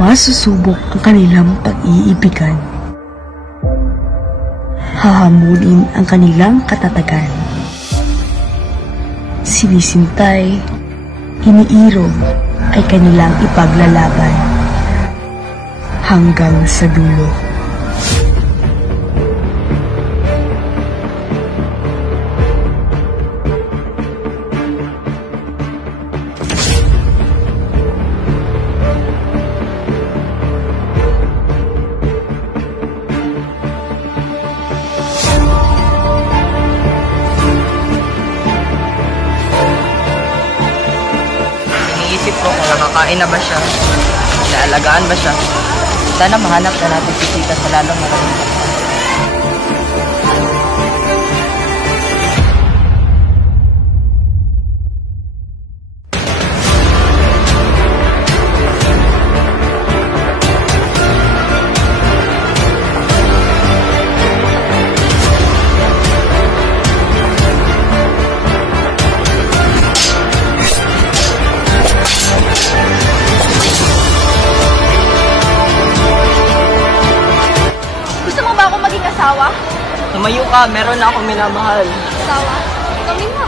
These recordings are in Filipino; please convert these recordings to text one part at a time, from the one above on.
masusubok ang kanilang pag-iibigan. Hahamulin ang kanilang katatagan. Sinisintay, iniirog ay kanilang ipaglalaban hanggang sa dulo. Iniisip ko kung nakakain na ba siya, naalagaan ba siya. Sana mahanap na natin si Tita sa lalong maraming. Asawa? Tumayo ka, meron na akong minamahal. Asawa? Kami mo.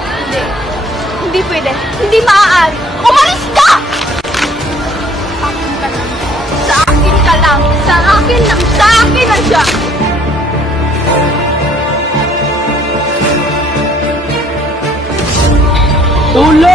Hindi. Hindi pwede. Hindi maaari. Umalis ka! Akin ka lang. Sa akin ka lang. Sa akin lang. Sa akin lang siya. Tulong!